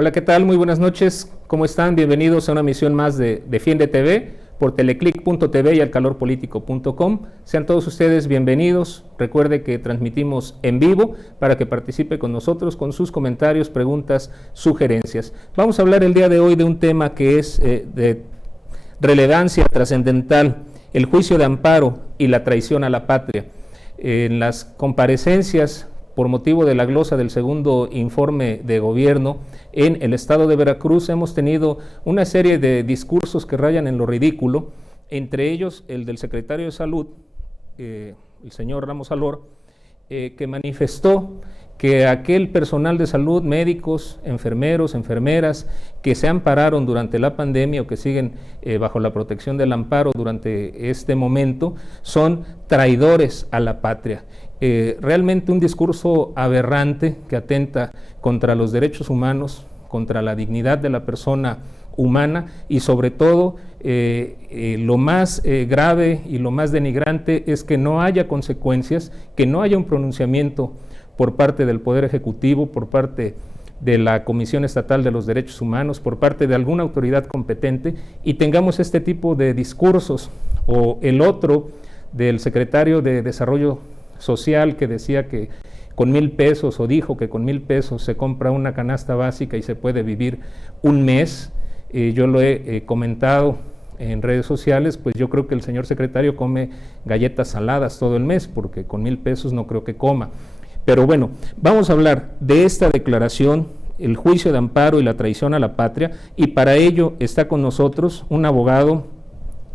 Hola, ¿qué tal? Muy buenas noches. ¿Cómo están? Bienvenidos a una emisión más de Defiende TV por teleclick.tv y alcalorpolitico.com. Sean todos ustedes bienvenidos. Recuerde que transmitimos en vivo para que participe con nosotros con sus comentarios, preguntas, sugerencias. Vamos a hablar el día de hoy de un tema que es de relevancia trascendental: el juicio de amparo y la traición a la patria. En las comparecencias por motivo de la glosa del segundo informe de gobierno en el estado de Veracruz, hemos tenido una serie de discursos que rayan en lo ridículo, entre ellos el del secretario de Salud, el señor Ramos Alor, que manifestó que aquel personal de salud, médicos, enfermeros, enfermeras, que se ampararon durante la pandemia o que siguen bajo la protección del amparo durante este momento, son traidores a la patria. Realmente un discurso aberrante que atenta contra los derechos humanos, contra la dignidad de la persona humana y sobre todo lo más grave y lo más denigrante es que no haya consecuencias, que no haya un pronunciamiento por parte del Poder Ejecutivo, por parte de la Comisión Estatal de los Derechos Humanos, por parte de alguna autoridad competente, y tengamos este tipo de discursos. O el otro del secretario de Desarrollo Social, que decía que con 1,000 pesos, o dijo que con 1,000 pesos se compra una canasta básica y se puede vivir un mes. Yo lo he comentado en redes sociales, pues yo creo que el señor secretario come galletas saladas todo el mes, porque con 1,000 pesos no creo que coma. Pero bueno, vamos a hablar de esta declaración, el juicio de amparo y la traición a la patria, y para ello está con nosotros un abogado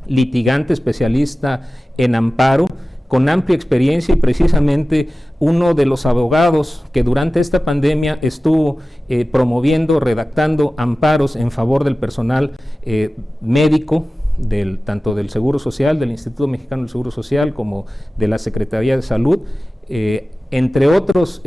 litigante, especialista en amparo, con amplia experiencia y precisamente uno de los abogados que durante esta pandemia estuvo promoviendo, redactando amparos en favor del personal médico, tanto del Seguro Social, del Instituto Mexicano del Seguro Social, como de la Secretaría de Salud, entre otros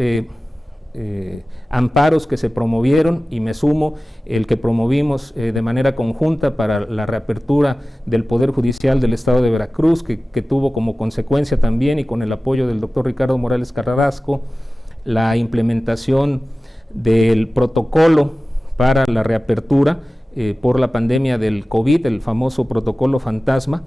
amparos que se promovieron, y me sumo el que promovimos de manera conjunta para la reapertura del Poder Judicial del Estado de Veracruz, que tuvo como consecuencia también, y con el apoyo del doctor Ricardo Morales Carrasco, la implementación del protocolo para la reapertura por la pandemia del COVID, el famoso protocolo fantasma,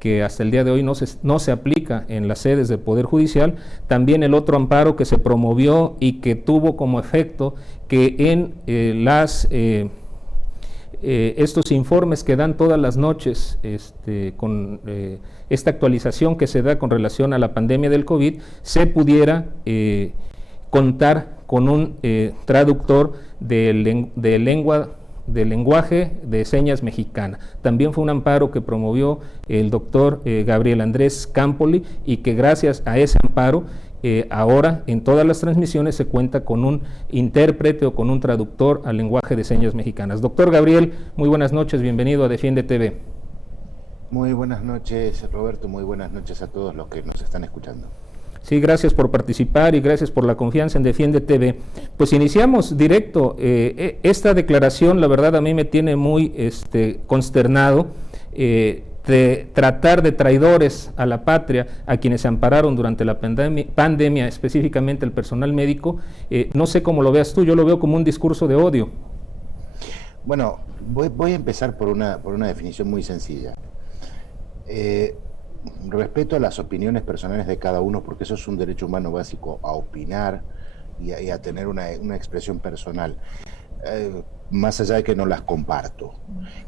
que hasta el día de hoy no se aplica en las sedes del Poder Judicial. También el otro amparo que se promovió y que tuvo como efecto que en estos informes que dan todas las noches con esta actualización que se da con relación a la pandemia del COVID, se pudiera contar con un traductor de lenguaje de señas mexicana. También fue un amparo que promovió el doctor Gabriel Andrés Campoli, y que gracias a ese amparo ahora en todas las transmisiones se cuenta con un intérprete o con un traductor al lenguaje de señas mexicanas. Doctor Gabriel, muy buenas noches, bienvenido a Defiende TV. Muy buenas noches, Roberto, muy buenas noches a todos los que nos están escuchando. Sí, gracias por participar y gracias por la confianza en Defiende TV. Pues iniciamos directo. Esta declaración, la verdad, a mí me tiene muy consternado, de tratar de traidores a la patria a quienes se ampararon durante la pandemia, específicamente el personal médico. No sé cómo lo veas tú, yo lo veo como un discurso de odio. Bueno, voy a empezar por una definición muy sencilla. Respeto a las opiniones personales de cada uno, porque eso es un derecho humano básico, a opinar y a tener una expresión personal, más allá de que no las comparto.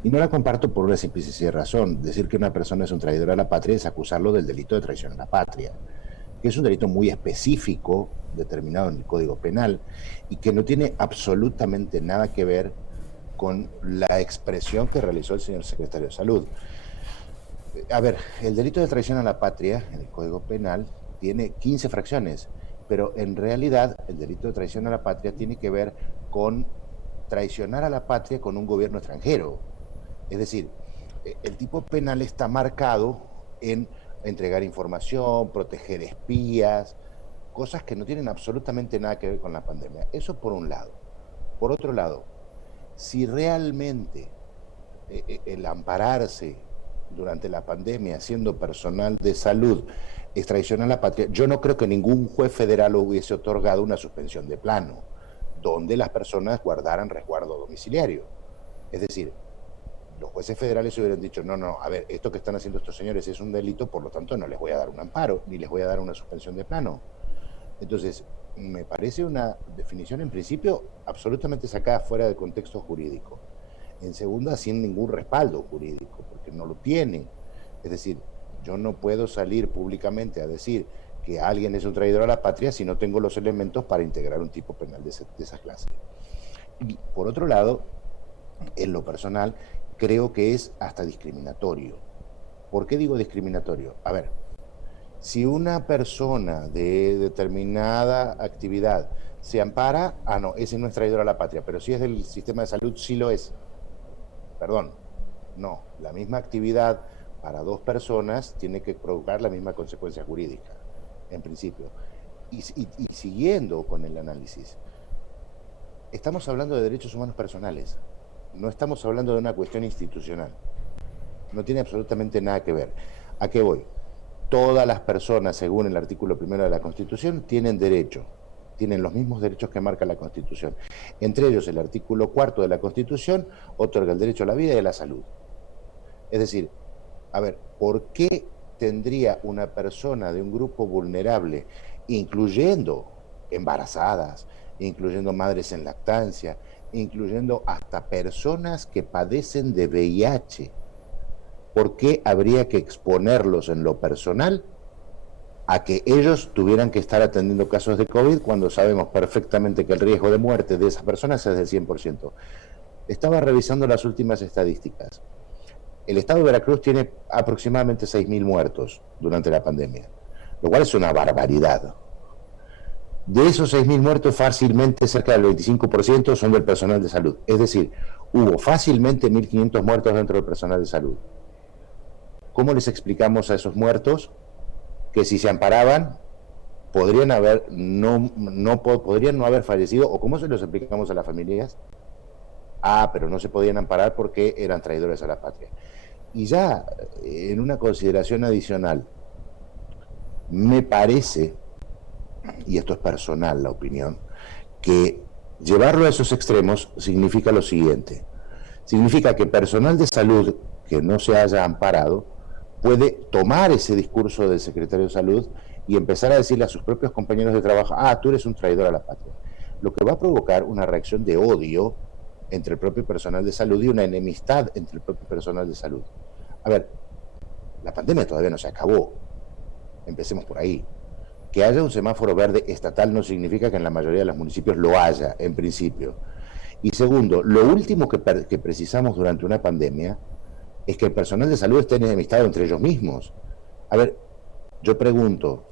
Y no las comparto por una simple y sencilla razón. Decir que una persona es un traidor a la patria es acusarlo del delito de traición a la patria, que es un delito muy específico, determinado en el Código Penal, y que no tiene absolutamente nada que ver con la expresión que realizó el señor secretario de Salud. A ver, el delito de traición a la patria en el Código Penal tiene 15 fracciones, pero en realidad el delito de traición a la patria tiene que ver con traicionar a la patria con un gobierno extranjero. Es decir, el tipo penal está marcado en entregar información, proteger espías, cosas que no tienen absolutamente nada que ver con la pandemia. Eso por un lado. Por otro lado, si realmente el ampararse durante la pandemia siendo personal de salud es traición a la patria, yo no creo que ningún juez federal hubiese otorgado una suspensión de plano. donde las personas guardaran resguardo domiciliario. Es decir, los jueces federales hubieran dicho, no, a ver, esto que están haciendo estos señores es un delito, por lo tanto no les voy a dar un amparo, ni les voy a dar una suspensión de plano. Entonces, me parece una definición en principio absolutamente sacada fuera de contexto jurídico. En segunda, sin ningún respaldo jurídico, porque no lo tiene. Es decir, yo no puedo salir públicamente a decir que alguien es un traidor a la patria si no tengo los elementos para integrar un tipo penal de esa clase. Y por otro lado, en lo personal, creo que es hasta discriminatorio. ¿Por qué digo discriminatorio? A ver, si una persona de determinada actividad se ampara, no, ese no es traidor a la patria, pero si es del sistema de salud, sí lo es. Perdón, no, la misma actividad para dos personas tiene que provocar la misma consecuencia jurídica, en principio. Y siguiendo con el análisis, estamos hablando de derechos humanos personales, no estamos hablando de una cuestión institucional. No tiene absolutamente nada que ver. ¿A qué voy? Todas las personas, según el artículo 1 de la Constitución, tienen derecho, tienen los mismos derechos que marca la Constitución. Entre ellos, el artículo 4 de la Constitución otorga el derecho a la vida y a la salud. Es decir, a ver, ¿por qué tendría una persona de un grupo vulnerable, incluyendo embarazadas, incluyendo madres en lactancia, incluyendo hasta personas que padecen de VIH, ¿por qué habría que exponerlos en lo personal a que ellos tuvieran que estar atendiendo casos de COVID cuando sabemos perfectamente que el riesgo de muerte de esas personas es del 100%? Estaba revisando las últimas estadísticas. El estado de Veracruz tiene aproximadamente 6.000 muertos durante la pandemia, lo cual es una barbaridad. De esos 6.000 muertos, fácilmente cerca del 25% son del personal de salud. Es decir, hubo fácilmente 1.500 muertos dentro del personal de salud. ¿Cómo les explicamos a esos muertos que si se amparaban podrían no haber fallecido? ¿O cómo se los explicamos a las familias? Pero no se podían amparar porque eran traidores a la patria. Y ya en una consideración adicional, me parece, y esto es personal la opinión, que llevarlo a esos extremos significa lo siguiente. Significa que personal de salud que no se haya amparado puede tomar ese discurso del secretario de Salud y empezar a decirle a sus propios compañeros de trabajo, tú eres un traidor a la patria. Lo que va a provocar una reacción de odio entre el propio personal de salud y una enemistad entre el propio personal de salud. A ver, la pandemia todavía no se acabó. Empecemos por ahí. Que haya un semáforo verde estatal no significa que en la mayoría de los municipios lo haya, en principio. Y segundo, lo último que precisamos durante una pandemia es que el personal de salud esté enemistado entre ellos mismos. A ver, yo pregunto,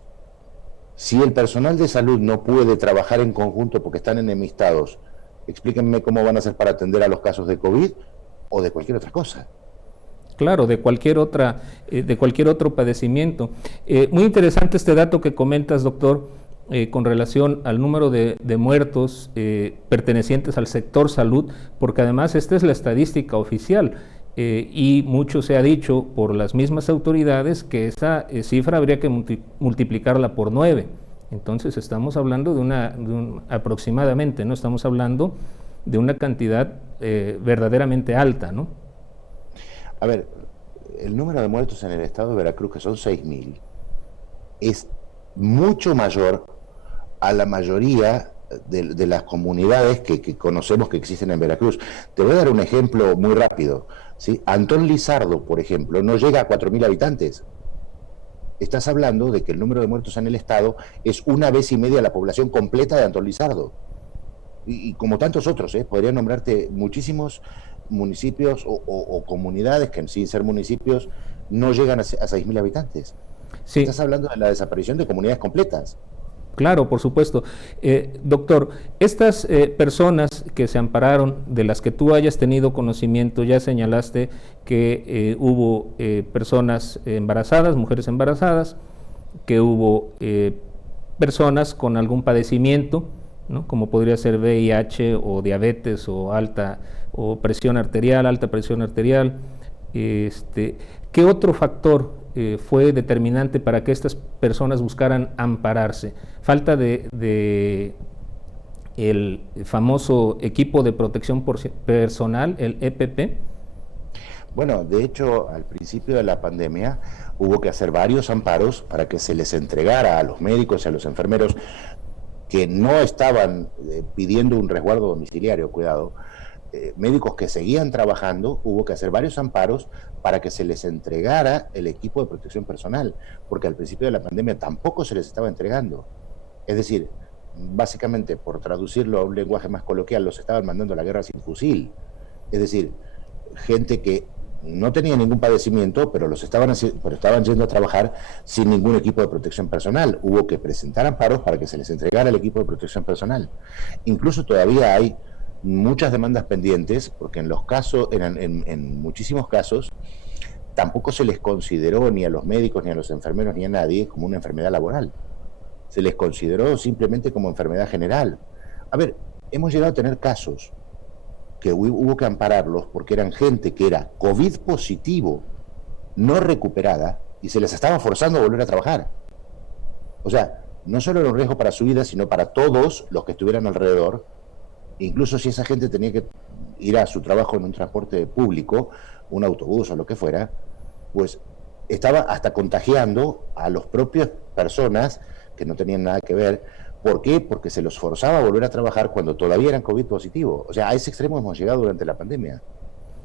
si el personal de salud no puede trabajar en conjunto porque están enemistados, explíquenme cómo van a hacer para atender a los casos de COVID o de cualquier otra cosa. Claro, de cualquier otro padecimiento. Muy interesante este dato que comentas, doctor, con relación al número de muertos pertenecientes al sector salud, porque además esta es la estadística oficial y mucho se ha dicho por las mismas autoridades que esa cifra habría que multiplicarla por 9. Entonces estamos hablando de aproximadamente, ¿no? Estamos hablando de una cantidad verdaderamente alta, ¿no? A ver, el número de muertos en el estado de Veracruz, que son 6.000, es mucho mayor a la mayoría de las comunidades que conocemos que existen en Veracruz. Te voy a dar un ejemplo muy rápido, ¿sí? Antón Lizardo, por ejemplo, no llega a 4.000 habitantes. Estás hablando de que el número de muertos en el estado es 1,5 veces la población completa de Antón Lizardo. Y como tantos otros, podría nombrarte muchísimos municipios o comunidades que sin ser municipios no llegan a 6.000 habitantes. Sí. Estás hablando de la desaparición de comunidades completas. Claro, por supuesto. Doctor, estas personas que se ampararon, de las que tú hayas tenido conocimiento, ya señalaste que hubo personas embarazadas, mujeres embarazadas, que hubo personas con algún padecimiento, ¿no? Como podría ser VIH o diabetes o alta presión arterial. ¿Qué otro factor fue determinante para que estas personas buscaran ampararse? ¿Falta de el famoso equipo de protección personal, el EPP? Bueno, de hecho, al principio de la pandemia hubo que hacer varios amparos para que se les entregara a los médicos y a los enfermeros que no estaban pidiendo un resguardo domiciliario, cuidado, médicos que seguían trabajando, hubo que hacer varios amparos para que se les entregara el equipo de protección personal, porque al principio de la pandemia tampoco se les estaba entregando. Es decir, básicamente, por traducirlo a un lenguaje más coloquial, los estaban mandando a la guerra sin fusil. Es decir, gente que no tenía ningún padecimiento, pero estaban yendo a trabajar sin ningún equipo de protección personal. Hubo que presentar amparos para que se les entregara el equipo de protección personal. Incluso todavía hay muchas demandas pendientes, porque en muchísimos casos, tampoco se les consideró ni a los médicos, ni a los enfermeros, ni a nadie como una enfermedad laboral. Se les consideró simplemente como enfermedad general. A ver, hemos llegado a tener casos que hubo que ampararlos porque eran gente que era COVID positivo, no recuperada, y se les estaba forzando a volver a trabajar. O sea, no solo era un riesgo para su vida, sino para todos los que estuvieran alrededor. Incluso si esa gente tenía que ir a su trabajo en un transporte público, un autobús o lo que fuera, pues estaba hasta contagiando a las propias personas que no tenían nada que ver. ¿Por qué? Porque se los forzaba a volver a trabajar cuando todavía eran COVID positivo. O sea, a ese extremo hemos llegado durante la pandemia.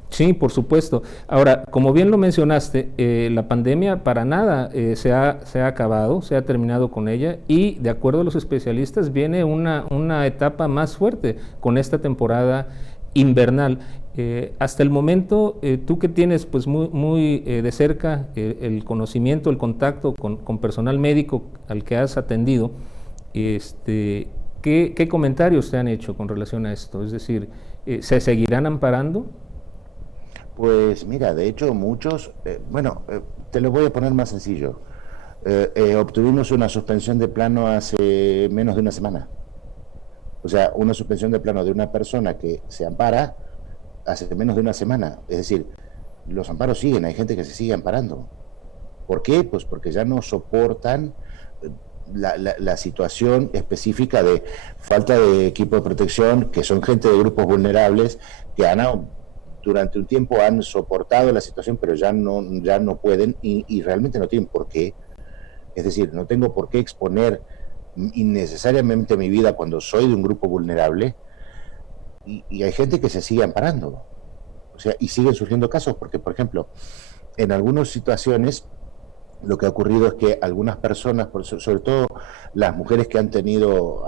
Sí, por supuesto. Ahora, como bien lo mencionaste, la pandemia para nada se ha acabado, se ha terminado con ella, y de acuerdo a los especialistas viene una etapa más fuerte con esta temporada invernal. Hasta el momento, tú que tienes pues muy de cerca el conocimiento, el contacto con personal médico al que has atendido, ¿qué comentarios te han hecho con relación a esto? Es decir, ¿se seguirán amparando? Pues mira, de hecho muchos, te lo voy a poner más sencillo. Obtuvimos una suspensión de plano hace menos de una semana. O sea, una suspensión de plano de una persona que se ampara hace menos de una semana. Es decir, los amparos siguen, hay gente que se sigue amparando. ¿Por qué? Pues porque ya no soportan la situación específica de falta de equipo de protección, que son gente de grupos vulnerables que durante un tiempo han soportado la situación, pero ya no pueden y realmente no tienen por qué. Es decir, no tengo por qué exponer innecesariamente mi vida cuando soy de un grupo vulnerable, y hay gente que se sigue amparando. O sea, y siguen surgiendo casos, porque, por ejemplo, en algunas situaciones lo que ha ocurrido es que algunas personas, sobre todo las mujeres que han tenido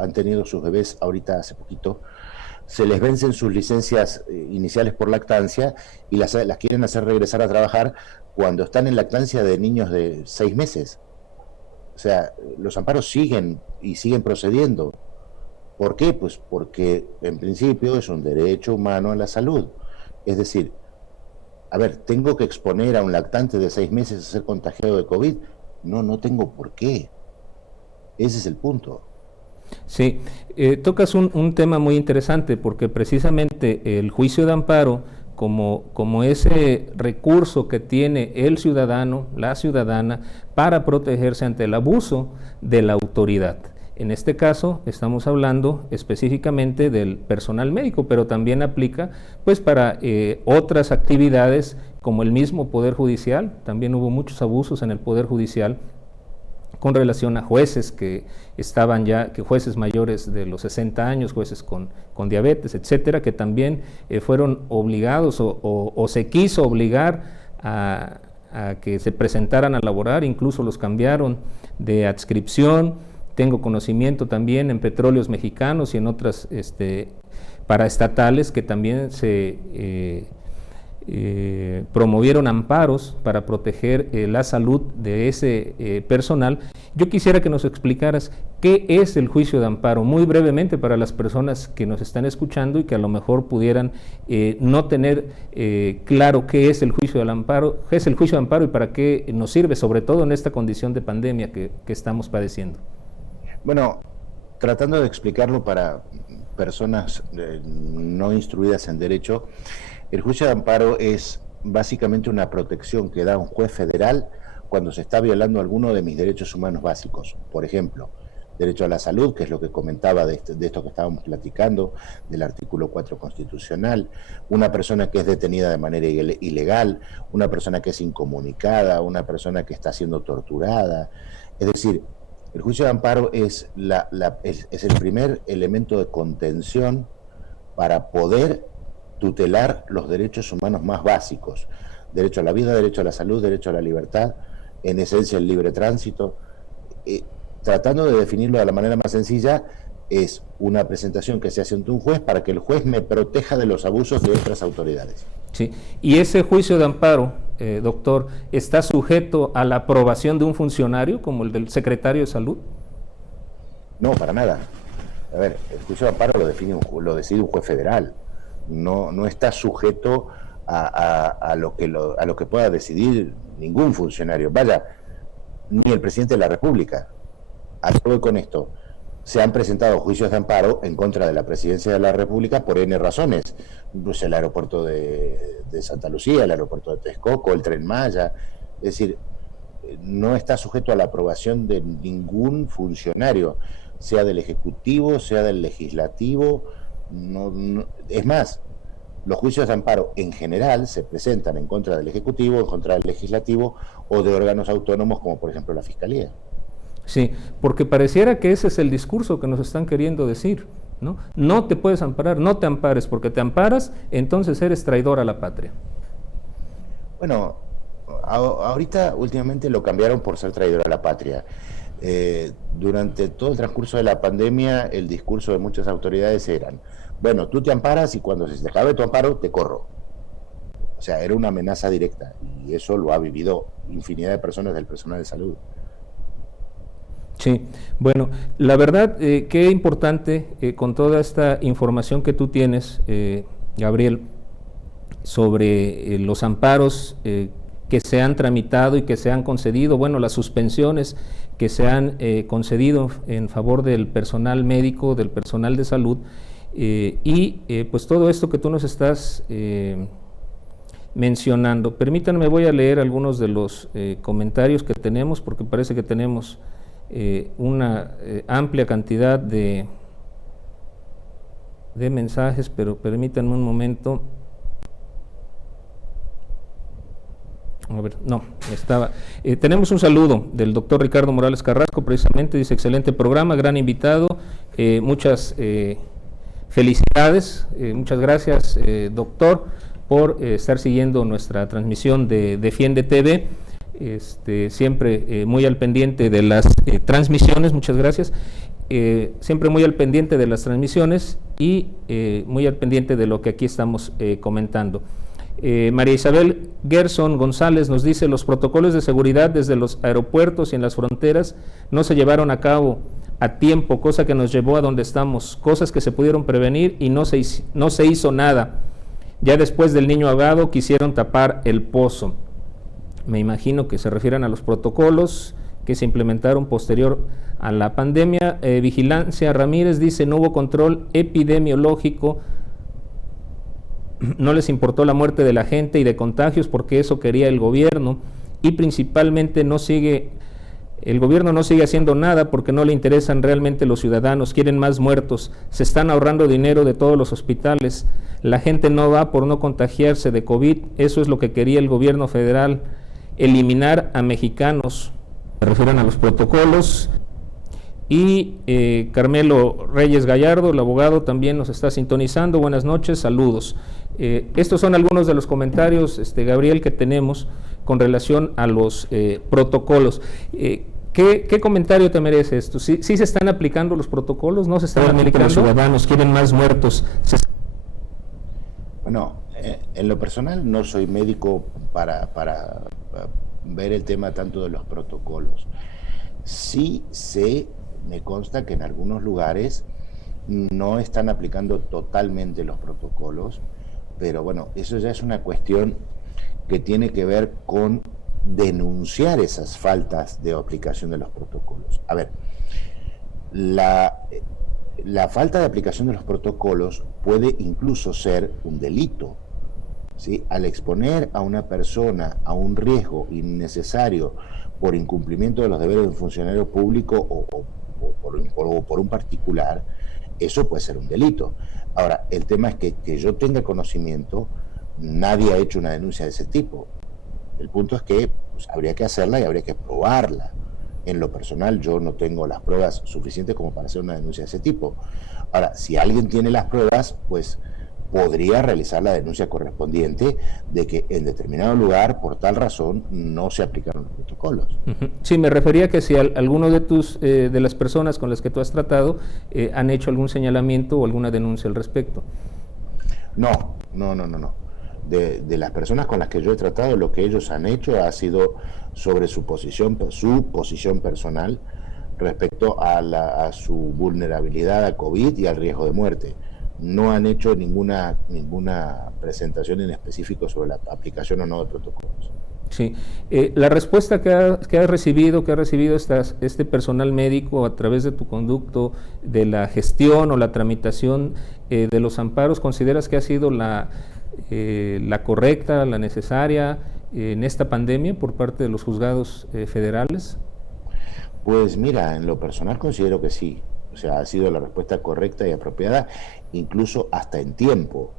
sus bebés ahorita hace poquito, se les vencen sus licencias iniciales por lactancia y las quieren hacer regresar a trabajar cuando están en lactancia de niños de 6 meses. O sea, los amparos siguen procediendo. ¿Por qué? Pues porque en principio es un derecho humano a la salud. Es decir, a ver, ¿tengo que exponer a un lactante de 6 meses a ser contagiado de COVID? No tengo por qué. Ese es el punto. Sí, tocas un tema muy interesante porque precisamente el juicio de amparo, como ese recurso que tiene el ciudadano, la ciudadana, para protegerse ante el abuso de la autoridad. En este caso estamos hablando específicamente del personal médico, pero también aplica pues para otras actividades como el mismo Poder Judicial. También hubo muchos abusos en el Poder Judicial con relación a jueces que jueces mayores de los 60 años, jueces con diabetes, etcétera, que también fueron obligados o se quiso obligar a que se presentaran a laborar, incluso los cambiaron de adscripción. Tengo conocimiento también en Petróleos Mexicanos y en otras paraestatales que también se promovieron amparos para proteger la salud de ese personal. Yo quisiera que nos explicaras qué es el juicio de amparo, muy brevemente, para las personas que nos están escuchando y que a lo mejor pudieran no tener claro qué es el juicio de amparo, y para qué nos sirve, sobre todo en esta condición de pandemia que estamos padeciendo. Bueno, tratando de explicarlo para personas no instruidas en derecho, el juicio de amparo es básicamente una protección que da un juez federal cuando se está violando alguno de mis derechos humanos básicos. Por ejemplo, derecho a la salud, que es lo que comentaba de esto que estábamos platicando, del artículo 4 constitucional, una persona que es detenida de manera ilegal, una persona que es incomunicada, una persona que está siendo torturada. Es decir, el juicio de amparo es el primer elemento de contención para poder tutelar los derechos humanos más básicos: derecho a la vida, derecho a la salud, derecho a la libertad, en esencia el libre tránsito. Tratando de definirlo de la manera más sencilla, es una presentación que se hace ante un juez para que el juez me proteja de los abusos de otras autoridades. Sí, y ese juicio de amparo, doctor, ¿está sujeto a la aprobación de un funcionario como el del secretario de Salud? No, para nada. A ver, el juicio de amparo lo decide un juez federal. No está sujeto a lo que pueda decidir ningún funcionario. Vaya, ni el presidente de la República. ¿A qué voy con esto? Se han presentado juicios de amparo en contra de la presidencia de la República por N razones. Pues el aeropuerto de Santa Lucía, el aeropuerto de Texcoco, el Tren Maya. Es decir, no está sujeto a la aprobación de ningún funcionario, sea del Ejecutivo, sea del Legislativo. Es más, los juicios de amparo en general se presentan en contra del Ejecutivo, en contra del Legislativo o de órganos autónomos como por ejemplo la Fiscalía. Sí, porque pareciera que ese es el discurso que nos están queriendo decir, ¿no? No te puedes amparar, no te ampares, porque te amparas, entonces eres traidor a la patria. Bueno, ahorita últimamente lo cambiaron por ser traidor a la patria. Durante todo el transcurso de la pandemia, el discurso de muchas autoridades eran: bueno, tú te amparas y cuando se te acabe tu amparo, te corro. O sea, era una amenaza directa, y eso lo ha vivido infinidad de personas del personal de salud. Sí, bueno, la verdad, qué importante con toda esta información que tú tienes, Gabriel, sobre los amparos que se han tramitado y que se han concedido, bueno, las suspensiones que se han concedido en favor del personal médico, del personal de salud, pues todo esto que tú nos estás mencionando. Permítanme, voy a leer algunos de los comentarios que tenemos, porque parece que tenemos una amplia cantidad de mensajes, pero permítanme un momento. A ver, no, estaba. Tenemos un saludo del doctor Ricardo Morales Carrasco, precisamente, dice: excelente programa, gran invitado, muchas felicidades, muchas gracias, doctor, por estar siguiendo nuestra transmisión de Defiende TV. Siempre muy al pendiente de las transmisiones, muchas gracias, siempre muy al pendiente de las transmisiones y muy al pendiente de lo que aquí estamos comentando. María Isabel Gerson González nos dice: los protocolos de seguridad desde los aeropuertos y en las fronteras no se llevaron a cabo a tiempo, cosa que nos llevó a donde estamos, cosas que se pudieron prevenir y no se hizo nada. Ya después del niño ahogado quisieron tapar el pozo. Me imagino que se refieren a los protocolos que se implementaron posterior a la pandemia. Vigilancia Ramírez dice: no hubo control epidemiológico, no les importó la muerte de la gente y de contagios porque eso quería el gobierno, y principalmente el gobierno no sigue haciendo nada porque no le interesan realmente los ciudadanos, quieren más muertos, se están ahorrando dinero de todos los hospitales, la gente no va por no contagiarse de COVID, eso es lo que quería el gobierno federal, eliminar a mexicanos. Se refieren a los protocolos. Y Carmelo Reyes Gallardo, el abogado, también nos está sintonizando. Buenas noches, saludos. Estos son algunos de los comentarios, Gabriel, que tenemos con relación a los protocolos. ¿Qué comentario te merece esto? ¿Sí se están aplicando los protocolos? ¿No se están aplicando? Los ciudadanos quieren más muertos. Bueno, en lo personal no soy médico para ver el tema tanto de los protocolos. Sí me consta que en algunos lugares no están aplicando totalmente los protocolos, pero bueno, eso ya es una cuestión que tiene que ver con denunciar esas faltas de aplicación de los protocolos. A ver, la falta de aplicación de los protocolos puede incluso ser un delito, ¿sí? Al exponer a una persona a un riesgo innecesario por incumplimiento de los deberes de un funcionario público o por un particular, eso puede ser un delito. Ahora, el tema es que yo tenga conocimiento, nadie ha hecho una denuncia de ese tipo. El punto es que pues, habría que hacerla y habría que probarla. En lo personal, yo no tengo las pruebas suficientes como para hacer una denuncia de ese tipo. Ahora, si alguien tiene las pruebas, pues podría realizar la denuncia correspondiente de que en determinado lugar, por tal razón, no se aplicaron los protocolos. Sí, me refería que si alguno de las personas con las que tú has tratado han hecho algún señalamiento o alguna denuncia al respecto. No. De las personas con las que yo he tratado, lo que ellos han hecho ha sido sobre su posición personal respecto a su vulnerabilidad a COVID y al riesgo de muerte. No han hecho ninguna presentación en específico sobre la aplicación o no de protocolos. Sí, la respuesta que ha recibido este personal médico a través de tu conducto, de la gestión o la tramitación de los amparos, ¿consideras que ha sido la correcta, la necesaria en esta pandemia por parte de los juzgados federales? Pues mira, en lo personal considero que sí. O sea, ha sido la respuesta correcta y apropiada, incluso hasta en tiempo.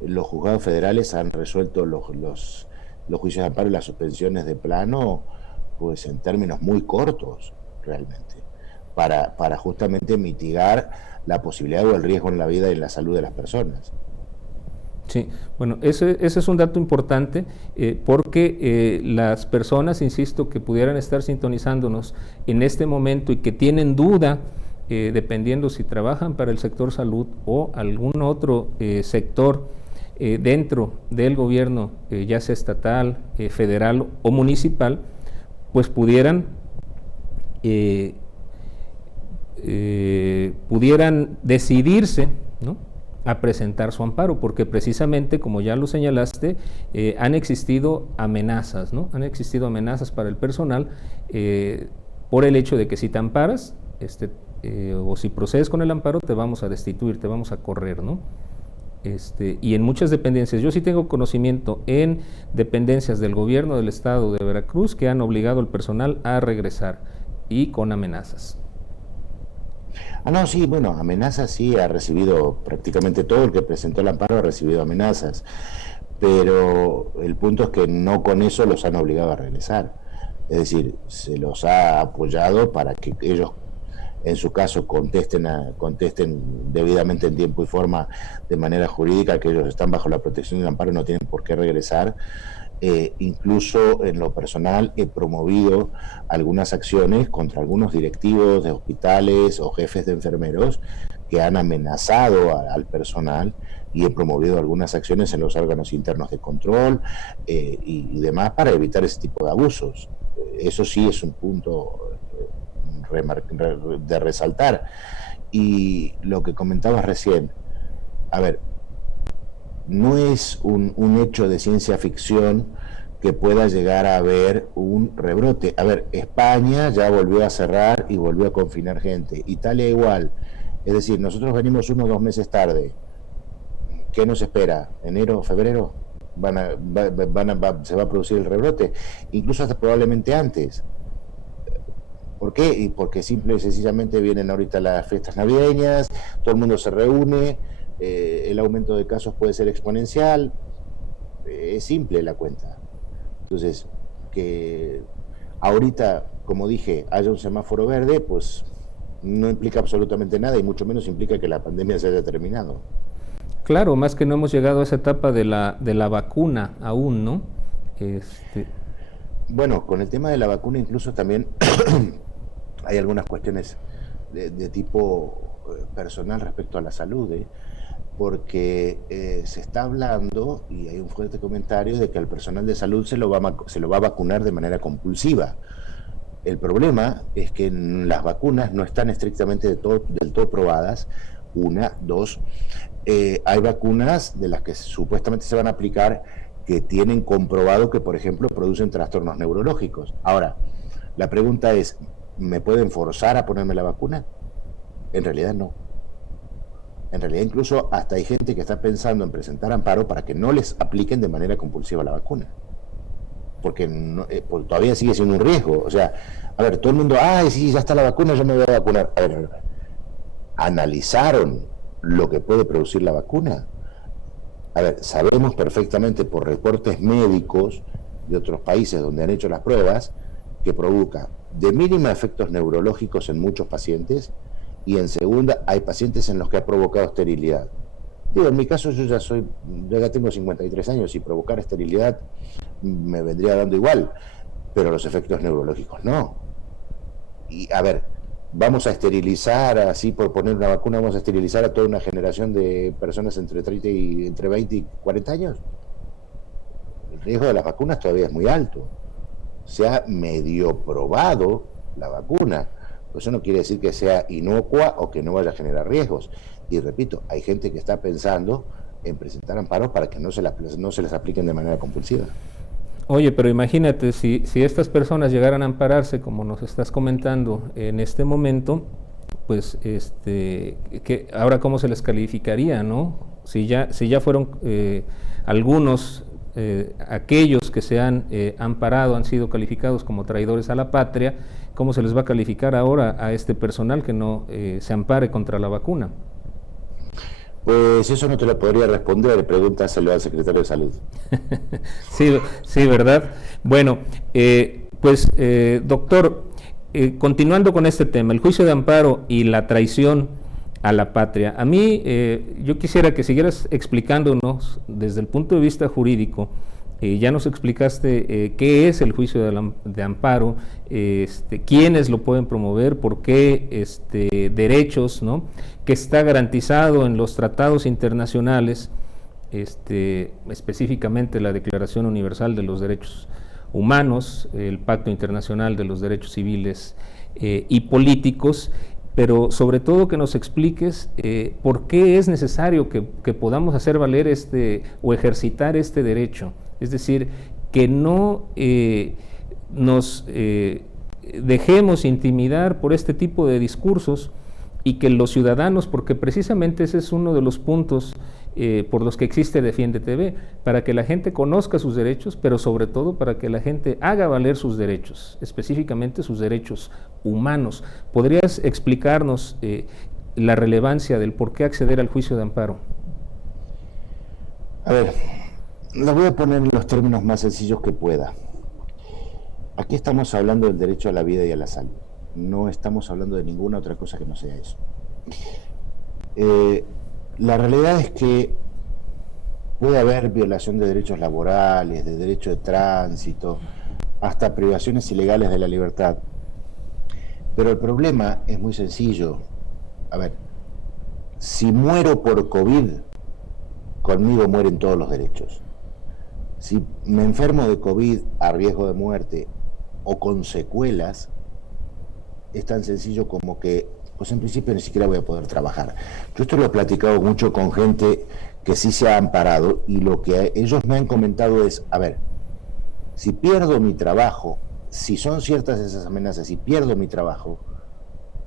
Los juzgados federales han resuelto los juicios de amparo y las suspensiones de plano, pues en términos muy cortos, realmente, para justamente mitigar la posibilidad o el riesgo en la vida y en la salud de las personas. Sí, bueno, ese es un dato importante porque las personas, insisto, que pudieran estar sintonizándonos en este momento y que tienen duda, dependiendo si trabajan para el sector salud o algún otro sector dentro del gobierno, ya sea estatal, federal o municipal, pues pudieran decidirse, ¿no?, a presentar su amparo, porque precisamente, como ya lo señalaste, han existido amenazas, ¿no? Han existido amenazas para el personal por el hecho de que si te amparas, o si procedes con el amparo, te vamos a destituir, te vamos a correr, ¿no? Y en muchas dependencias, yo sí tengo conocimiento en dependencias del gobierno del estado de Veracruz que han obligado al personal a regresar y con amenazas. No, sí, bueno, amenazas sí ha recibido prácticamente todo el que presentó el amparo ha recibido amenazas, pero el punto es que no con eso los han obligado a regresar. Es decir, se los ha apoyado para que ellos, en su caso, contesten debidamente en tiempo y forma, de manera jurídica, que ellos están bajo la protección del amparo y no tienen por qué regresar. Incluso en lo personal he promovido algunas acciones contra algunos directivos de hospitales o jefes de enfermeros que han amenazado al personal, y he promovido algunas acciones en los órganos internos de control y demás para evitar ese tipo de abusos. Eso sí es un punto de resaltar. Y lo que comentabas recién, a ver, no es un hecho de ciencia ficción que pueda llegar a haber un rebrote. A ver, España ya volvió a cerrar y volvió a confinar gente. Italia igual. Es decir, nosotros venimos 1 o 2 meses tarde. ¿Qué nos espera? ¿Enero, febrero? ¿Se va a producir el rebrote? Incluso hasta probablemente antes. ¿Por qué? Y porque simple y sencillamente vienen ahorita las fiestas navideñas, todo el mundo se reúne, el aumento de casos puede ser exponencial, es simple la cuenta. Entonces, que ahorita, como dije, haya un semáforo verde, pues no implica absolutamente nada, y mucho menos implica que la pandemia se haya terminado. Claro, más que no hemos llegado a esa etapa de la vacuna aún, ¿no? Bueno, con el tema de la vacuna incluso también hay algunas cuestiones de tipo personal respecto a la salud, porque se está hablando, y hay un fuerte comentario, de que al personal de salud se lo va a vacunar de manera compulsiva. El problema es que las vacunas no están estrictamente del todo probadas. Una, dos, hay vacunas de las que supuestamente se van a aplicar que tienen comprobado que, por ejemplo, producen trastornos neurológicos. Ahora, la pregunta es, ¿me pueden forzar a ponerme la vacuna? En realidad no. En realidad incluso hasta hay gente que está pensando en presentar amparo para que no les apliquen de manera compulsiva la vacuna. porque, porque todavía sigue siendo un riesgo. O sea, a ver, todo el mundo, ay, sí, ya está la vacuna, yo me voy a vacunar. A ver, ¿analizaron lo que puede producir la vacuna? A ver, sabemos perfectamente por reportes médicos de otros países donde han hecho las pruebas que provoca de mínima efectos neurológicos en muchos pacientes, y en segunda hay pacientes en los que ha provocado esterilidad. Digo, en mi caso yo ya tengo 53 años y provocar esterilidad me vendría dando igual, pero los efectos neurológicos no. Y a ver, vamos a esterilizar, así por poner una vacuna, vamos a esterilizar a toda una generación de personas entre 20 y 40 años. El riesgo de las vacunas todavía es muy alto. Se ha medio probado la vacuna. Eso no quiere decir que sea inocua o que no vaya a generar riesgos. Y repito, hay gente que está pensando en presentar amparos para que no se les apliquen de manera compulsiva. Oye, pero imagínate, si estas personas llegaran a ampararse, como nos estás comentando en este momento, pues que ahora cómo se les calificaría, ¿no? Si ya fueron algunos, aquellos que se han amparado, han sido calificados como traidores a la patria, ¿cómo se les va a calificar ahora a este personal que no se ampare contra la vacuna? Pues eso no te lo podría responder, pregúntaselo al secretario de Salud. Sí, ¿verdad? Bueno, doctor, continuando con este tema, el juicio de amparo y la traición a la patria. A mí, yo quisiera que siguieras explicándonos desde el punto de vista jurídico. Ya nos explicaste qué es el juicio de amparo, quiénes lo pueden promover, por qué derechos, ¿no? Que está garantizado en los tratados internacionales, específicamente la Declaración Universal de los Derechos Humanos, el Pacto Internacional de los Derechos Civiles y Políticos, pero sobre todo que nos expliques por qué es necesario que podamos hacer valer o ejercitar este derecho. Es decir, que no nos dejemos intimidar por este tipo de discursos y que los ciudadanos, porque precisamente ese es uno de los puntos por los que existe Defiende TV, para que la gente conozca sus derechos, pero sobre todo para que la gente haga valer sus derechos, específicamente sus derechos humanos. ¿Podrías explicarnos la relevancia del por qué acceder al juicio de amparo? A ver, lo voy a poner en los términos más sencillos que pueda. Aquí estamos hablando del derecho a la vida y a la salud. No estamos hablando de ninguna otra cosa que no sea eso. La realidad es que puede haber violación de derechos laborales, de derecho de tránsito, hasta privaciones ilegales de la libertad. Pero el problema es muy sencillo. A ver, si muero por COVID, conmigo mueren todos los derechos. Si me enfermo de COVID a riesgo de muerte o con secuelas, es tan sencillo como que, pues en principio ni siquiera voy a poder trabajar. Yo esto lo he platicado mucho con gente que sí se ha amparado, y lo que ellos me han comentado es, a ver, si pierdo mi trabajo, si son ciertas esas amenazas, si pierdo mi trabajo,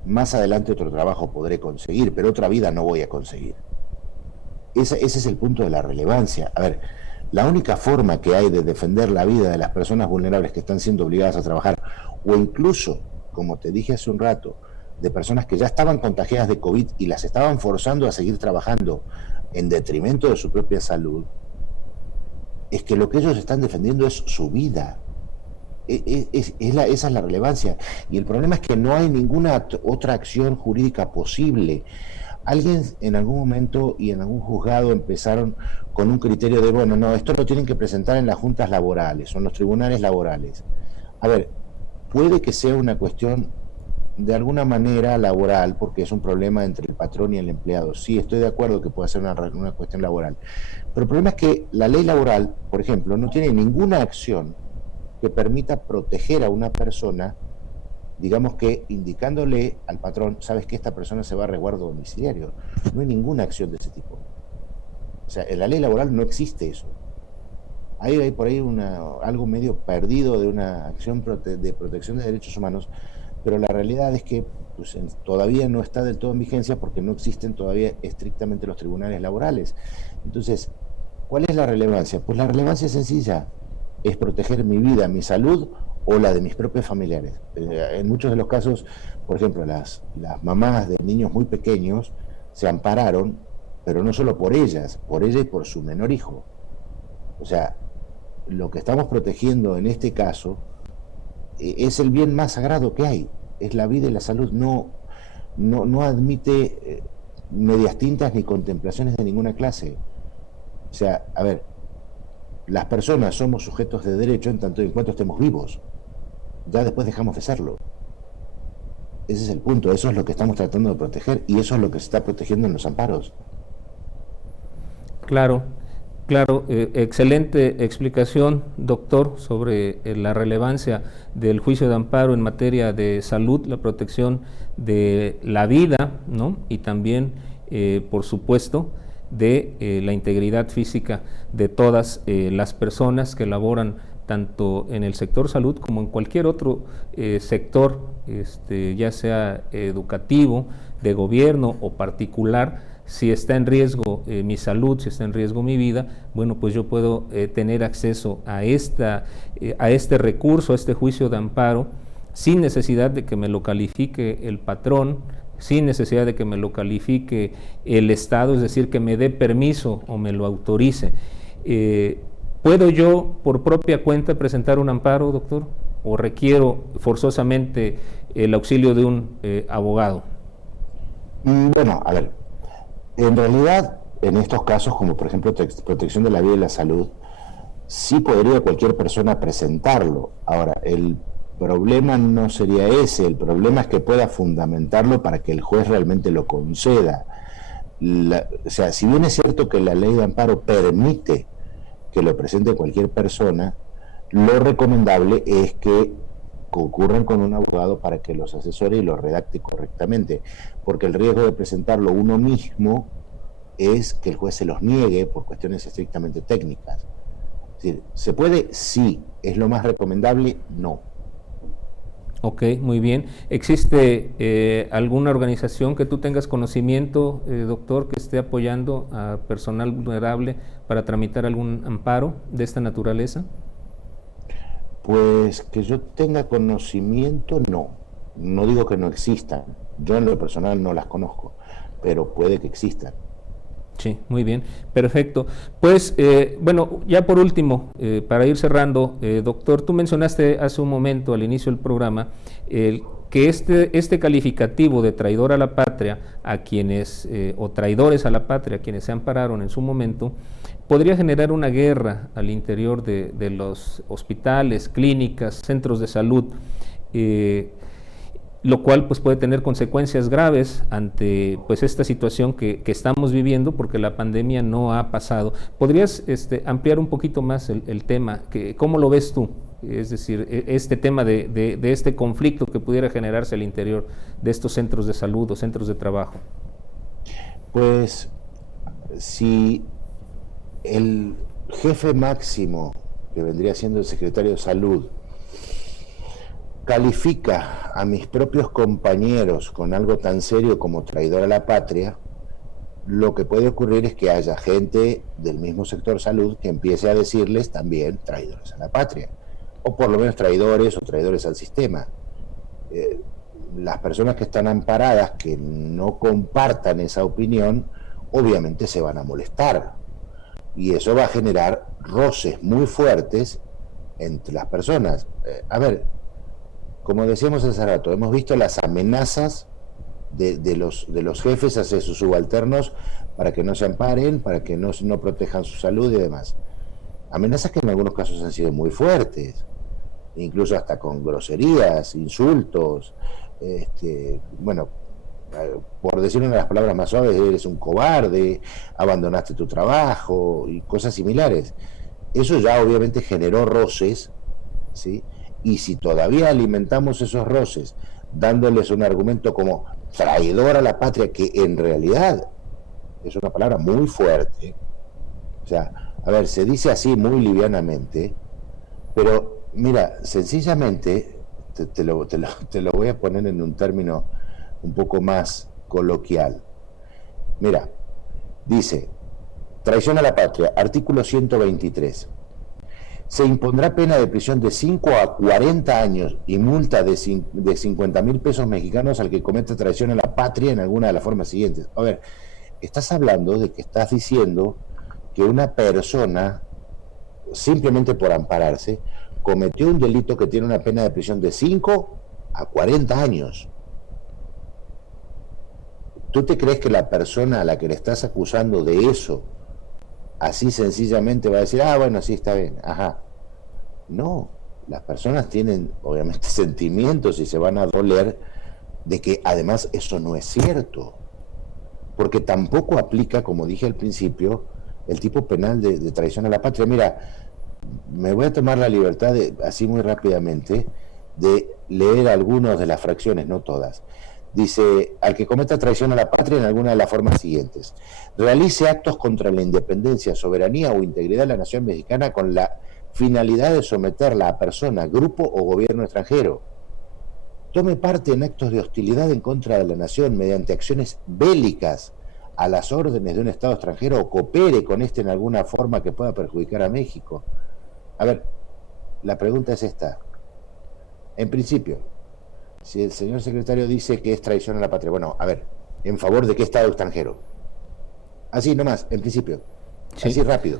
más adelante otro trabajo podré conseguir, pero otra vida no voy a conseguir. Ese es el punto de la relevancia. A ver, la única forma que hay de defender la vida de las personas vulnerables que están siendo obligadas a trabajar, o incluso, como te dije hace un rato, de personas que ya estaban contagiadas de COVID y las estaban forzando a seguir trabajando en detrimento de su propia salud, es que lo que ellos están defendiendo es su vida. Esa es la relevancia. Y el problema es que no hay ninguna otra acción jurídica posible. Alguien en algún momento y en algún juzgado empezaron con un criterio de, bueno, no, esto lo tienen que presentar en las juntas laborales o en los tribunales laborales. A ver, puede que sea una cuestión de alguna manera laboral, porque es un problema entre el patrón y el empleado. Sí, estoy de acuerdo que puede ser una cuestión laboral. Pero el problema es que la ley laboral, por ejemplo, no tiene ninguna acción que permita proteger a una persona, digamos que indicándole al patrón, sabes que esta persona se va a resguardo domiciliario. No hay ninguna acción de ese tipo. O sea, en la ley laboral no existe eso. Hay por ahí algo medio perdido de una acción de protección de derechos humanos, pero la realidad es que pues, todavía no está del todo en vigencia porque no existen todavía estrictamente los tribunales laborales. Entonces, ¿cuál es la relevancia? Pues la relevancia es sencilla. es proteger mi vida, mi salud o la de mis propios familiares. En muchos de los casos, por ejemplo, las mamás de niños muy pequeños se ampararon, pero no solo por ellas, por ella y por su menor hijo. O sea, lo que estamos protegiendo en este caso es el bien más sagrado que hay, es la vida y la salud. No admite medias tintas ni contemplaciones de ninguna clase. O sea, a ver, las personas somos sujetos de derecho en tanto y en cuanto estemos vivos. Ya después dejamos de serlo. Ese es el punto, eso es lo que estamos tratando de proteger y eso es lo que se está protegiendo en los amparos. Claro, claro, excelente explicación, doctor, sobre la relevancia del juicio de amparo en materia de salud, la protección de la vida, ¿no? Y también, por supuesto, de la integridad física de todas las personas que laboran tanto en el sector salud como en cualquier otro sector, ya sea educativo, de gobierno o particular. Si está en riesgo mi salud, si está en riesgo mi vida, bueno, pues yo puedo tener acceso a este recurso, a este juicio de amparo, sin necesidad de que me lo califique el patrón, sin necesidad de que me lo califique el Estado, es decir, que me dé permiso o me lo autorice. ¿Puedo yo por propia cuenta presentar un amparo, doctor? ¿O requiero forzosamente el auxilio de un abogado? Bueno, a ver, en realidad, en estos casos, como por ejemplo protección de la vida y la salud, sí podría cualquier persona presentarlo. Ahora, el problema no sería ese, el problema es que pueda fundamentarlo para que el juez realmente lo conceda. O sea, si bien es cierto que la ley de amparo permite que lo presente cualquier persona, lo recomendable es que concurran con un abogado para que los asesore y los redacte correctamente, porque el riesgo de presentarlo uno mismo es que el juez se los niegue por cuestiones estrictamente técnicas. Es decir, ¿se puede? Sí. ¿Es lo más recomendable? No. Ok, muy bien. ¿Existe alguna organización que tú tengas conocimiento, doctor, que esté apoyando a personal vulnerable para tramitar algún amparo de esta naturaleza? Pues que yo tenga conocimiento, no. No digo que no existan. Yo en lo personal no las conozco, pero puede que existan. Sí, muy bien, perfecto. Pues, bueno, ya por último, para ir cerrando, doctor, tú mencionaste hace un momento al inicio del programa que este calificativo de traidor a la patria a quienes, o traidores a la patria, a quienes se ampararon en su momento, podría generar una guerra al interior de los hospitales, clínicas, centros de salud, lo cual pues puede tener consecuencias graves ante pues esta situación que estamos viviendo, porque la pandemia no ha pasado. ¿Podrías ampliar un poquito más el tema? ¿Cómo lo ves tú? Es decir, este tema de este conflicto que pudiera generarse al interior de estos centros de salud o centros de trabajo. Pues si el jefe máximo, que vendría siendo el secretario de Salud, califica a mis propios compañeros con algo tan serio como traidor a la patria, lo que puede ocurrir es que haya gente del mismo sector salud que empiece a decirles también traidores a la patria, o por lo menos traidores o traidores al sistema. Las personas que están amparadas, que no compartan esa opinión, obviamente se van a molestar, y eso va a generar roces muy fuertes entre las personas. A ver, como decíamos hace rato, hemos visto las amenazas de los jefes hacia sus subalternos para que no se amparen, para que no protejan su salud y demás. Amenazas que en algunos casos han sido muy fuertes, incluso hasta con groserías, insultos, bueno, por decir una de las palabras más suaves, eres un cobarde, abandonaste tu trabajo y cosas similares. Eso ya obviamente generó roces, ¿sí? Y si todavía alimentamos esos roces dándoles un argumento como traidor a la patria, que en realidad es una palabra muy fuerte, o sea, a ver, se dice así muy livianamente, pero mira, sencillamente te lo voy a poner en un término un poco más coloquial. Mira, dice, traición a la patria, artículo 123. se impondrá pena de prisión de 5 a 40 años y multa de 50.000 pesos mexicanos al que cometa traición a la patria en alguna de las formas siguientes. A ver, estás hablando de que estás diciendo que una persona, simplemente por ampararse, cometió un delito que tiene una pena de prisión de 5 a 40 años. ¿Tú te crees que la persona a la que le estás acusando de eso, así sencillamente va a decir, ah, bueno, sí, está bien, ajá? No, las personas tienen obviamente sentimientos y se van a doler de que además eso no es cierto, porque tampoco aplica, como dije al principio, el tipo penal de traición a la patria. Mira, me voy a tomar la libertad, así muy rápidamente, de leer algunas de las fracciones, no todas. Dice, al que cometa traición a la patria en alguna de las formas siguientes: realice actos contra la independencia, soberanía o integridad de la nación mexicana con la finalidad de someterla a persona, grupo o gobierno extranjero. Tome parte en actos de hostilidad en contra de la nación mediante acciones bélicas a las órdenes de un Estado extranjero o coopere con este en alguna forma que pueda perjudicar a México. A ver, la pregunta es esta. En principio, si el señor secretario dice que es traición a la patria, bueno, a ver, ¿en favor de qué Estado extranjero? Así nomás, en principio. Sí. Así rápido.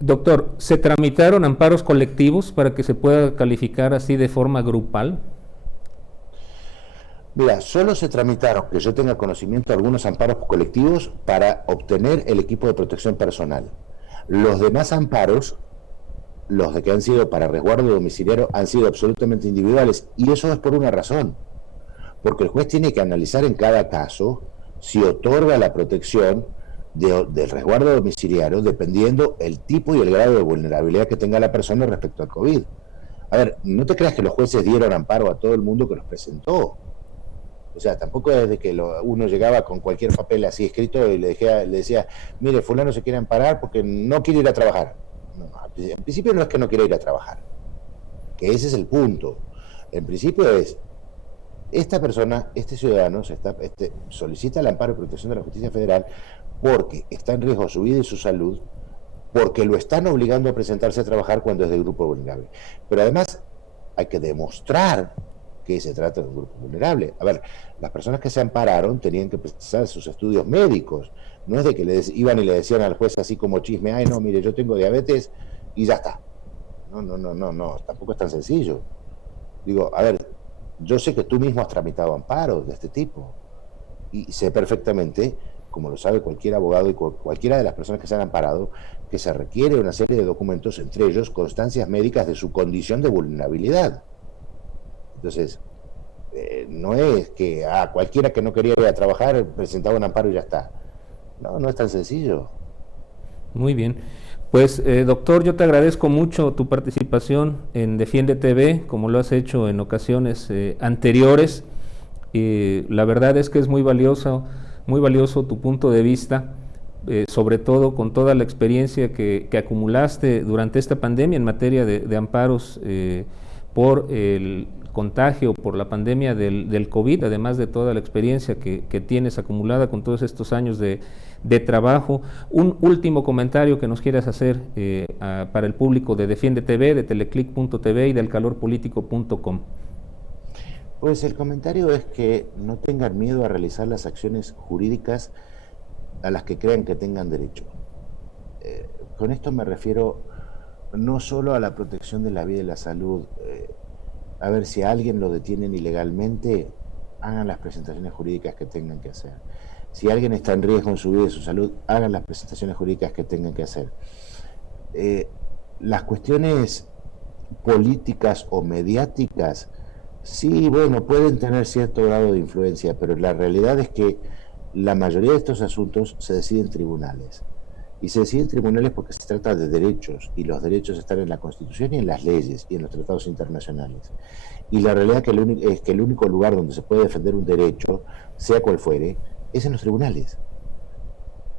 Doctor, ¿se tramitaron amparos colectivos para que se pueda calificar así de forma grupal? Mira, solo se tramitaron, que yo tenga conocimiento, algunos amparos colectivos para obtener el equipo de protección personal. Los demás amparos, los de que han sido para resguardo domiciliario, han sido absolutamente individuales, y eso es por una razón, porque el juez tiene que analizar en cada caso si otorga la protección del resguardo domiciliario dependiendo el tipo y el grado de vulnerabilidad que tenga la persona respecto al COVID. A ver, no te creas que los jueces dieron amparo a todo el mundo que los presentó. O sea, tampoco desde que uno llegaba con cualquier papel así escrito y le decía, mire, fulano se quiere amparar porque no quiere ir a trabajar. No, en principio no es que no quiera ir a trabajar, que ese es el punto. En principio es, esta persona, este ciudadano, solicita el amparo y protección de la justicia federal porque está en riesgo su vida y su salud, porque lo están obligando a presentarse a trabajar cuando es de grupo vulnerable. Pero además hay que demostrar que se trata de un grupo vulnerable. A ver, las personas que se ampararon tenían que presentar sus estudios médicos. No es de que iban y le decían al juez así como chisme, ay no, mire, yo tengo diabetes y ya está. No, tampoco es tan sencillo. Digo, a ver, yo sé que tú mismo has tramitado amparos de este tipo y sé perfectamente, como lo sabe cualquier abogado y cualquiera de las personas que se han amparado, que se requiere una serie de documentos, entre ellos constancias médicas de su condición de vulnerabilidad. Entonces, no es que cualquiera que no quería ir a trabajar presentaba un amparo y ya está. No es tan sencillo. Muy bien. Pues, doctor, yo te agradezco mucho tu participación en Defiende TV, como lo has hecho en ocasiones anteriores. La verdad es que es muy valioso tu punto de vista, sobre todo con toda la experiencia que acumulaste durante esta pandemia en materia de amparos por el contagio, por la pandemia del COVID, además de toda la experiencia que tienes acumulada con todos estos años de trabajo. Un último comentario que nos quieras hacer para el público de Defiende TV, de teleclick.tv y de alcalorpolitico.com. Pues el comentario es que no tengan miedo a realizar las acciones jurídicas a las que crean que tengan derecho. Con esto me refiero no solo a la protección de la vida y la salud. A ver, si a alguien lo detienen ilegalmente, hagan las presentaciones jurídicas que tengan que hacer. Si alguien está en riesgo en su vida y su salud, hagan las presentaciones jurídicas que tengan que hacer. Las cuestiones políticas o mediáticas, sí, bueno, pueden tener cierto grado de influencia, pero la realidad es que la mayoría de estos asuntos se deciden en tribunales. Y se deciden en tribunales porque se trata de derechos, y los derechos están en la Constitución y en las leyes y en los tratados internacionales. Y la realidad es que el único lugar donde se puede defender un derecho, sea cual fuere, es en los tribunales.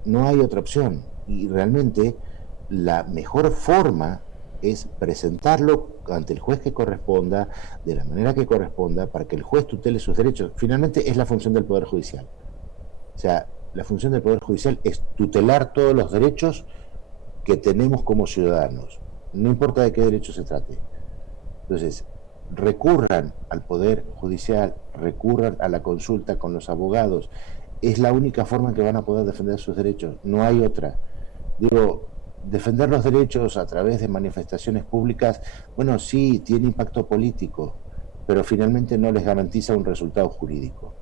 No hay otra opción. Y realmente la mejor forma es presentarlo ante el juez que corresponda, de la manera que corresponda, para que el juez tutele sus derechos. Finalmente es la función del Poder Judicial. O sea, la función del Poder Judicial es tutelar todos los derechos que tenemos como ciudadanos. no importa de qué derecho se trate. Entonces, recurran al Poder Judicial, recurran a la consulta con los abogados. Es la única forma en que van a poder defender sus derechos, no hay otra. Digo, defender los derechos a través de manifestaciones públicas, bueno, sí, tiene impacto político, pero finalmente no les garantiza un resultado jurídico.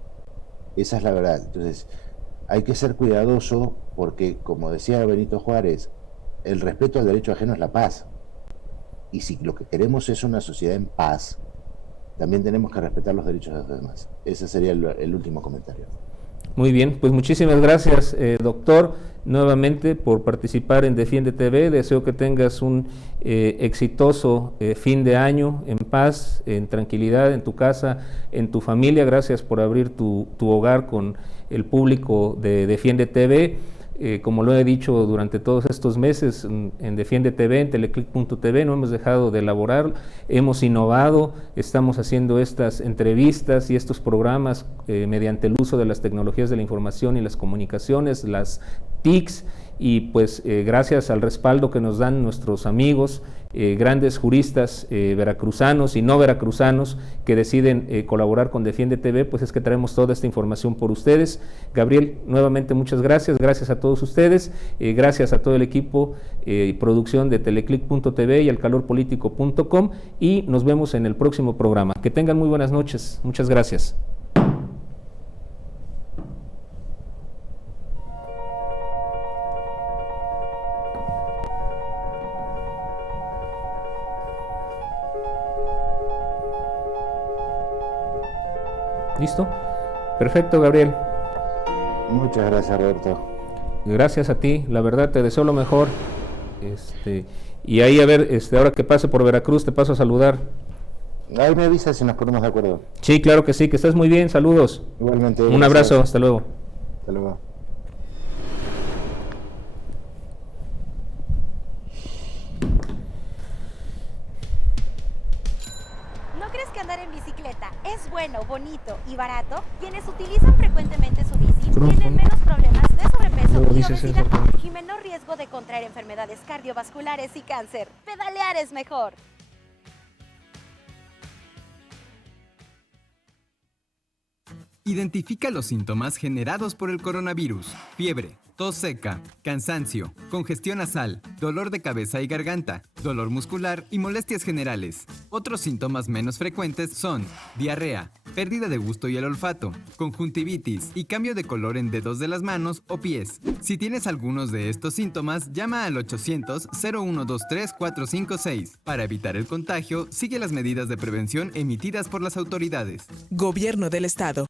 Esa es la verdad. Entonces, hay que ser cuidadoso porque, como decía Benito Juárez, el respeto al derecho ajeno es la paz. Y si lo que queremos es una sociedad en paz, también tenemos que respetar los derechos de los demás. Ese sería el último comentario. Muy bien, pues muchísimas gracias, doctor, nuevamente por participar en Defiende TV. Deseo que tengas un exitoso fin de año en paz, en tranquilidad, en tu casa, en tu familia. Gracias por abrir tu hogar con el público de Defiende TV. Como lo he dicho durante todos estos meses, en Defiende TV, en teleclick.tv, no hemos dejado de elaborar, hemos innovado, estamos haciendo estas entrevistas y estos programas mediante el uso de las tecnologías de la información y las comunicaciones, las TICs, y pues gracias al respaldo que nos dan nuestros amigos, grandes juristas veracruzanos y no veracruzanos que deciden colaborar con Defiende TV, pues es que traemos toda esta información por ustedes. Gabriel, nuevamente muchas gracias, gracias a todos ustedes, gracias a todo el equipo y producción de teleclick.tv y alcalorpolitico.com, y nos vemos en el próximo programa. Que tengan muy buenas noches, muchas gracias. ¿Listo? Perfecto, Gabriel. Muchas gracias, Roberto. Gracias a ti, la verdad te deseo lo mejor. Y ahí a ver, ahora que pase por Veracruz te paso a saludar. Ahí me avisas si nos ponemos de acuerdo. Sí, claro que sí, que estés muy bien, saludos. Igualmente. Un abrazo, hasta luego. Hasta luego. Es bueno, bonito y barato. Quienes utilizan frecuentemente su bici tienen menos problemas de sobrepeso y obesidad y menor riesgo de contraer enfermedades cardiovasculares y cáncer. Pedalear es mejor. Identifica los síntomas generados por el coronavirus: fiebre, tos seca, cansancio, congestión nasal, dolor de cabeza y garganta, dolor muscular y molestias generales. Otros síntomas menos frecuentes son diarrea, pérdida de gusto y el olfato, conjuntivitis y cambio de color en dedos de las manos o pies. Si tienes algunos de estos síntomas, llama al 800-0123-456. Para evitar el contagio, sigue las medidas de prevención emitidas por las autoridades. Gobierno del Estado.